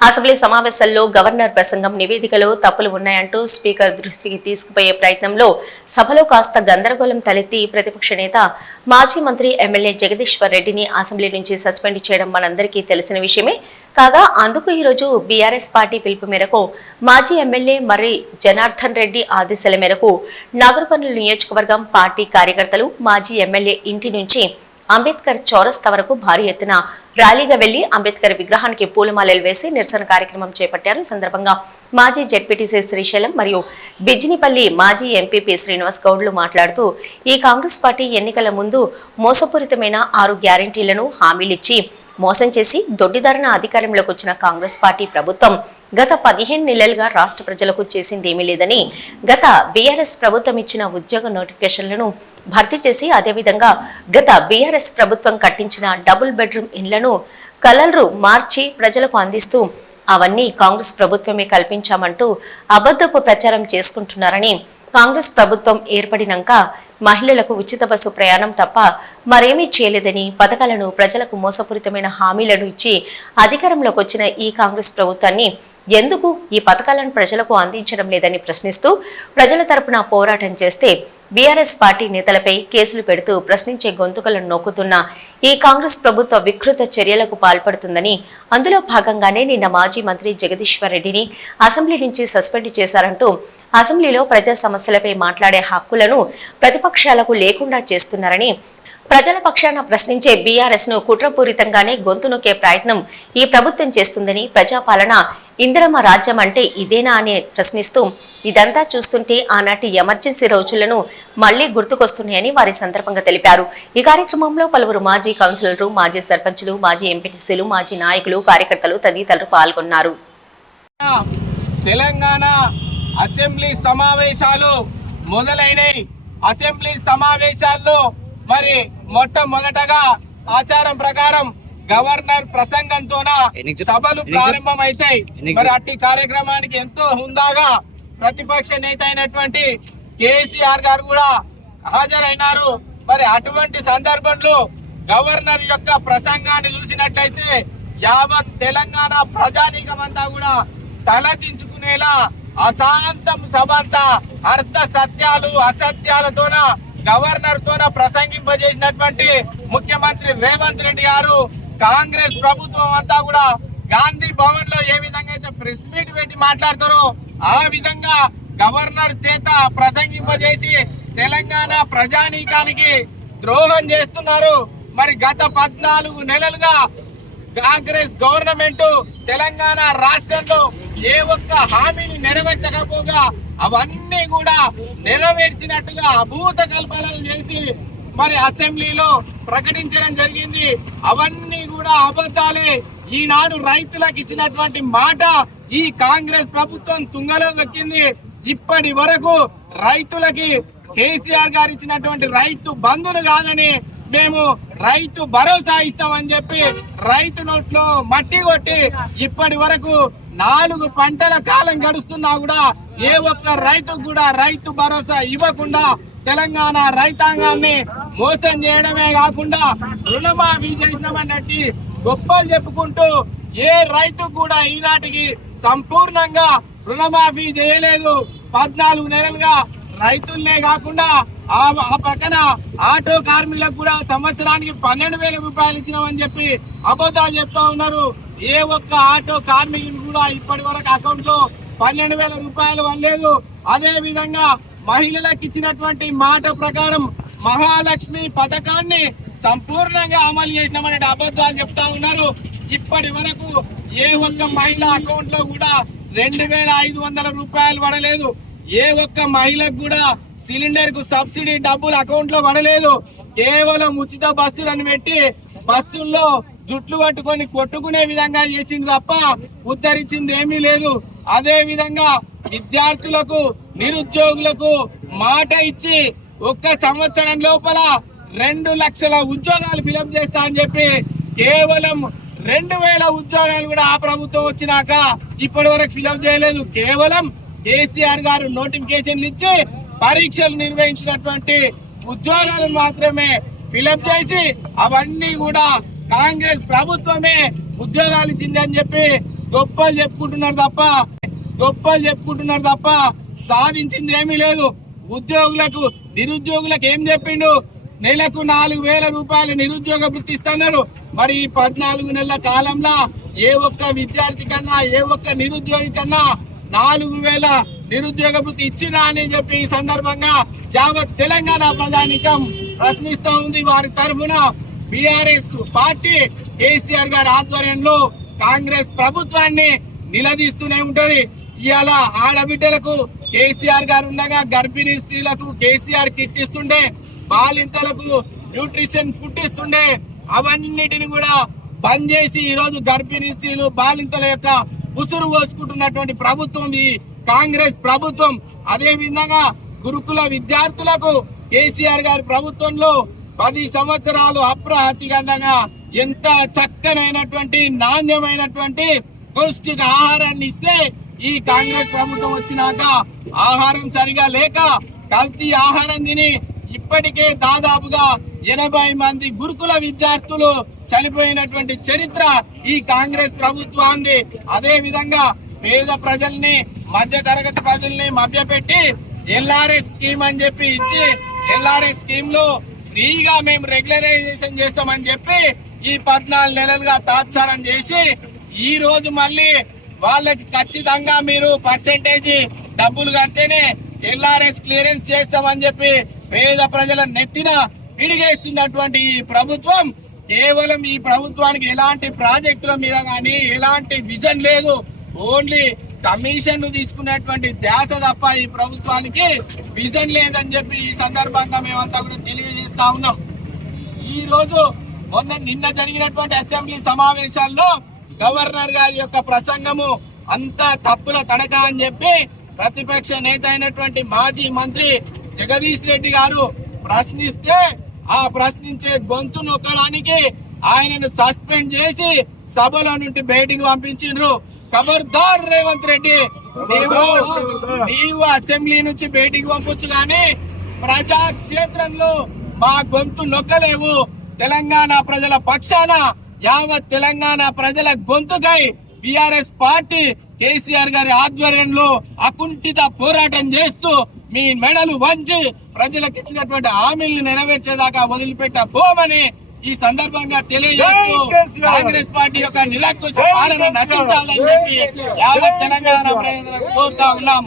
Assembly సమావేశాల్లో governor ప్రసంగం నివేదికలో తప్పులు ఉన్నాయంటూ స్పీకర్ దృష్టికి తీసుకుపోయే ప్రయత్నంలో సభలో కాస్త గందరగోళం తలెత్తి ప్రతిపక్ష నేత మాజీ మంత్రి ఎమ్మెల్యే జగదీశ్వర్ రెడ్డిని అసెంబ్లీ నుంచి సస్పెండ్ చేయడం మనందరికీ తెలిసిన విషయమే. కాగా అందుకు ఈరోజు బీఆర్ఎస్ పార్టీ పిలుపు మేరకు మాజీ ఎమ్మెల్యే మర్రి జనార్దన్ రెడ్డి ఆదేశాల మేరకు నాగర్కర్నూలు నియోజకవర్గం పార్టీ కార్యకర్తలు మాజీ ఎమ్మెల్యే ఇంటి నుంచి అంబేద్కర్ చౌరస్తా వరకు భారీ ఎత్తున ర్యాలీగా వెళ్ళి అంబేద్కర్ విగ్రహానికి పూలమాలలు వేసి నిరసన కార్యక్రమం చేపట్టారు. సందర్భంగా మాజీ జడ్పీటీసీ శ్రీశైలం మరియు బిజినిపల్లి మాజీ ఎంపీపీ శ్రీనివాస్ గౌడ్లు మాట్లాడుతూ ఈ కాంగ్రెస్ పార్టీ ఎన్నికల ముందు మోసపూరితమైన ఆరు గ్యారంటీలను హామీలిచ్చి మోసం చేసి దొడ్డిదారిన అధికారంలోకి వచ్చిన కాంగ్రెస్ పార్టీ ప్రభుత్వం గత పదిహేను నెలలుగా రాష్ట్ర ప్రజలకు చేసిందేమీ లేదని గత బీఆర్ఎస్ ప్రభుత్వం ఇచ్చిన ఉద్యోగ నోటిఫికేషన్లను భర్తీ చేసి అదేవిధంగా గత బీఆర్ఎస్ ప్రభుత్వం కట్టించిన డబుల్ బెడ్రూమ్ ఇండ్లను కలర్లు మార్చి ప్రజలకు అందిస్తూ అవన్నీ కాంగ్రెస్ ప్రభుత్వమే కల్పించామంటూ అబద్ధపు ప్రచారం చేసుకుంటున్నారని కాంగ్రెస్ ప్రభుత్వం ఏర్పడినాక మహిళలకు ఉచిత బస్సు ప్రయాణం తప్ప మరేమీ చేయలేదని పథకాలను ప్రజలకు మోసపూరితమైన హామీలను ఇచ్చి అధికారంలోకి వచ్చిన ఈ కాంగ్రెస్ ప్రభుత్వాన్ని ఎందుకు ఈ పథకాలను ప్రజలకు అందించడం లేదని ప్రశ్నిస్తూ ప్రజల తరపున పోరాటం చేస్తే బీఆర్ఎస్ పార్టీ నేతలపై కేసులు పెడుతూ ప్రశ్నించే గొంతుకలను నొక్కుతున్న ఈ కాంగ్రెస్ ప్రభుత్వ వికృత చర్యలకు పాల్పడుతుందని అందులో భాగంగానే నిన్న మాజీ మంత్రి జగదీశ్వర్ రెడ్డిని అసెంబ్లీ నుంచి సస్పెండ్ చేశారంటూ అసెంబ్లీలో ప్రజా సమస్యలపై మాట్లాడే హక్కులను ప్రతిపక్షాలకు లేకుండా చేస్తున్నారని ప్రజల పక్షాన ప్రశ్నించే బీఆర్ఎస్ను కుట్రపూరితంగానే గొంతు నొక్కే ప్రయత్నం ఈ ప్రభుత్వం చేస్తుందని ప్రజాపాలన ఇందిరమ్మ రాజ్యం అంటే ఇదేనా అని ప్రశ్నిస్తూ ఇదంతా చూస్తుంటే ఆనాటి ఎమర్జెన్సీ రోజులను మళ్ళీ గుర్తుకొస్తున్నాయని వారి సందర్భంగా తెలిపారు. ఈ కార్యక్రమంలో పలువురు మాజీ కౌన్సిలర్లు మాజీ సర్పంచులు మాజీ ఎంపీటీసీలు మాజీ నాయకులు కార్యకర్తలు తదితరులు పాల్గొన్నారు. తెలంగాణ అసెంబ్లీ సమావేశాలు మొదలైనవి అసెంబ్లీ సమావేశాల్లో మరి మొట్టమొదటగా ఆచారం ప్రకారం గవర్నర్ ప్రసంగంతోన సభలు ప్రారంభమైతాయి. మరి అట్టి కార్యక్రమానికి ఎంతో హుందాగా ప్రతిపక్ష నేత అయినటువంటి కేసీఆర్ గారు కూడా హాజరైనారు. మరి అటువంటి సందర్భంలో గవర్నర్ యొక్క ప్రసంగాన్ని చూసినట్లయితే యావత్ తెలంగాణ ప్రజానీకమంతా కూడా తలదించుకునేలా అశాంతం సభ అంతా అర్థ సత్యాలు అసత్యాలతోన గవర్నర్ తోన ప్రసంగింపజేసినటువంటి ముఖ్యమంత్రి రేవంత్ రెడ్డి గారు కాంగ్రెస్ ప్రభుత్వం అంతా కూడా గాంధీ భవన్లో ఏ విధంగా అయితే ప్రెస్ మీట్ పెట్టి మాట్లాడతారో ఆ విధంగా గవర్నర్ చేత ప్రసంగింపజేసి తెలంగాణ ప్రజానీకానికి ద్రోహం చేస్తున్నారు. మరి గత పద్నాలుగు నెలలుగా కాంగ్రెస్ గవర్నమెంట్ తెలంగాణ రాష్ట్రంలో ఏ ఒక్క హామీని నెరవేర్చకపోగా అవన్నీ కూడా నెరవేర్చినట్టుగా అభూత కల్పనలు చేసి మరి అసెంబ్లీలో ప్రకటించడం జరిగింది. అవన్నీ కూడా అబద్ధాలే. ఈనాడు రైతులకు ఇచ్చినటువంటి మాట ఈ కాంగ్రెస్ ప్రభుత్వం తుంగలో దొక్కింది. ఇప్పటి వరకు రైతులకి కేసీఆర్ గారు ఇచ్చినటువంటి రైతు బంధును కాదని మేము రైతు భరోసా ఇస్తామని చెప్పి రైతు నోట్లో మట్టి కొట్టి ఇప్పటి వరకు నాలుగు పంటల కాలం గడుస్తున్నా కూడా ఏ ఒక్క రైతు కూడా రైతు భరోసా ఇవ్వకుండా తెలంగాణ రైతాంగాన్ని మోసం చేయడమే కాకుండా రుణమాఫీ చేసినామన్నట్టు గొప్పలు చెప్పుకుంటూ ఏ రైతు కూడా ఈనాటికి సంపూర్ణంగా రుణమాఫీ చేయలేదు. పద్నాలుగు నెలలుగా రైతులనే కాకుండా ఆ ప్రక్కన ఆటో కార్మికులకు కూడా సంవత్సరానికి పన్నెండు వేల రూపాయలు ఇచ్చినామని చెప్పి అబద్ధాలు చెప్తా ఉన్నారు. ఏ ఒక్క ఆటో కార్మికులు కూడా ఇప్పటి వరకు అకౌంట్లో పన్నెండు వేల రూపాయలు వల్లేదు అదే విధంగా మహిళలకు ఇచ్చినటువంటి మాట ప్రకారం మహాలక్ష్మి పథకాన్ని సంపూర్ణంగా అమలు చేసినామనే అబద్ధాలు చెప్తా ఉన్నారు. ఇప్పటి వరకు ఏ ఒక్క మహిళ అకౌంట్లో కూడా రెండు వేల ఐదు వందల రూపాయలు పడలేదు. ఏ ఒక్క మహిళకు కూడా సిలిండర్కు సబ్సిడీ డబ్బులు అకౌంట్లో పడలేదు. కేవలం ఉచిత బస్సులను పెట్టి బస్సుల్లో జుట్లు పట్టుకొని కొట్టుకునే విధంగా చేసింది తప్ప ఉద్ధరించింది ఏమీ లేదు. అదే విధంగా విద్యార్థులకు నిరుద్యోగులకు మాట ఇచ్చి ఒక్క సంవత్సరం లోపల రెండు లక్షల ఉద్యోగాలు ఫిలప్ చేస్తా అని చెప్పి కేవలం రెండు వేల ఉద్యోగాలు కూడా ఆ ప్రభుత్వం వచ్చినాక ఇప్పటి వరకు ఫిలప్ చేయలేదు. కేవలం కేసీఆర్ గారు నోటిఫికేషన్లు ఇచ్చి పరీక్షలు నిర్వహించినటువంటి ఉద్యోగాలను మాత్రమే ఫిలప్ చేసి అవన్నీ కూడా కాంగ్రెస్ ప్రభుత్వమే ఉద్యోగాలు ఇచ్చిందని చెప్పి గొప్పలు చెప్పుకుంటున్నారు తప్ప గొప్పలు చెప్పుకుంటున్నారు తప్ప సాధించింది ఏమీ లేదు. ఉద్యోగులకు నిరుద్యోగులకు ఏం చెప్పిండు? నెలకు నాలుగు వేల రూపాయలు నిరుద్యోగ వృత్తి ఇస్తున్నారు మరి ఈ పద్నాలుగు నెలల కాలంలో ఏ ఒక్క విద్యార్థి కన్నా ఏ ఒక్క నిరుద్యోగి కన్నా నాలుగు వేల నిరుద్యోగ వృత్తి ఇచ్చినా అని చెప్పి ఈ సందర్భంగా యావత్ తెలంగాణ ప్రజానికం ప్రశ్నిస్తూ ఉంది. వారి తరఫున బీఆర్ఎస్ పార్టీ కేసీఆర్ గారి ఆధ్వర్యంలో కాంగ్రెస్ ప్రభుత్వాన్ని నిలదీస్తూనే ఉంటది. ఇవాళ ఆడబిడ్డలకు కేసీఆర్ గారు ఉండగా గర్భిణీ స్త్రీలకు కేసీఆర్ కిట్ ఇస్తుండే బాలింతలకు న్యూట్రిషన్ ఫుడ్ ఇస్తుండే అవన్నిటిని కూడా బంద్ చేసి ఈరోజు గర్భిణీ స్త్రీలు బాలింతల యొక్క ఉసురు పోసుకుంటున్నటువంటి ప్రభుత్వం ఈ కాంగ్రెస్ ప్రభుత్వం అదే విధంగా గురుకుల విద్యార్థులకు కేసీఆర్ గారి ప్రభుత్వంలో పది సంవత్సరాలు అప్రహతిగంధంగా ఎంత చక్కనైనటువంటి నాణ్యమైనటువంటి పౌష్టిక ఆహారాన్ని ఇస్తే ఈ కాంగ్రెస్ ప్రభుత్వం వచ్చినాక ఆహారం సరిగా లేక కల్తీ ఆహారం తిని ఇప్పటికే దాదాపుగా ఎనభై మంది గురుకుల విద్యార్థులు చనిపోయినటువంటి చరిత్ర ఈ కాంగ్రెస్ ప్రభుత్వాన్ని అదే విధంగా పేద ప్రజల్ని మధ్య తరగతి ప్రజల్ని మభ్యపెట్టి ఎల్ఆర్ఎస్ స్కీమ్ అని చెప్పి ఇచ్చి ఎల్ఆర్ఎస్ స్కీమ్లో ఫ్రీగా మేము రెగ్యులరైజేషన్ చేస్తామని చెప్పి ఈ పద్నాలుగు నెలలుగా తాత్సారం చేసి ఈ రోజు మళ్ళీ వాళ్ళకి ఖచ్చితంగా మీరు పర్సెంటేజ్ డబ్బులు కడితేనే ఎల్ఆర్ఎస్ క్లియరెన్స్ చేస్తామని చెప్పి పేద ప్రజల నెత్తిన పిడిగేస్తున్నటువంటి ఈ ప్రభుత్వం కేవలం ఈ ప్రభుత్వానికి ఎలాంటి ప్రాజెక్టుల మీద కానీ ఎలాంటి విజన్ లేదు. ఓన్లీ కమిషన్లు తీసుకునేటువంటి ధ్యాస తప్ప ఈ ప్రభుత్వానికి విజన్ లేదని చెప్పి ఈ సందర్భంగా మేమంతా కూడా తెలియజేస్తా ఉన్నాం. ఈ రోజు మొన్న నిన్న జరిగినటువంటి అసెంబ్లీ సమావేశాల్లో గవర్నర్ గారి యొక్క ప్రసంగము అంతా తప్పుల తడక అని చెప్పి ప్రతిపక్ష నేత అయినటువంటి మాజీ మంత్రి జగదీష్ రెడ్డి గారు ప్రశ్నిస్తే ఆ ప్రశ్నించే గొంతు నొక్కడానికి ఆయనను సస్పెండ్ చేసి సభలో నుండి బయటికి పంపించిండ్రు. ఖబర్దార్ రేవంత్ రెడ్డి. నీవు నీవు అసెంబ్లీ నుంచి బయటికి పంపొచ్చు కానీ ప్రజా క్షేత్రంలో మా గొంతు నొక్కలేవు. తెలంగాణ ప్రజల పక్షాన యావత్ తెలంగాణ ప్రజల గొంతుకై బిఆర్ఎస్ పార్టీ కేసీఆర్ గారి ఆధ్వర్యంలో అకుంఠిత పోరాటం చేస్తూ మీ మెడలు వంచి ప్రజలకు ఇచ్చినటువంటి హామీలను నెరవేర్చేదాకా వదిలిపెట్టబోమని ఈ సందర్భంగా తెలియజేస్తూ కాంగ్రెస్ పార్టీ యొక్క నిరంకుశ పాలన నశించాలని చెప్పి యావత్ తెలంగాణ ప్రజలను కోరుతా ఉన్నాం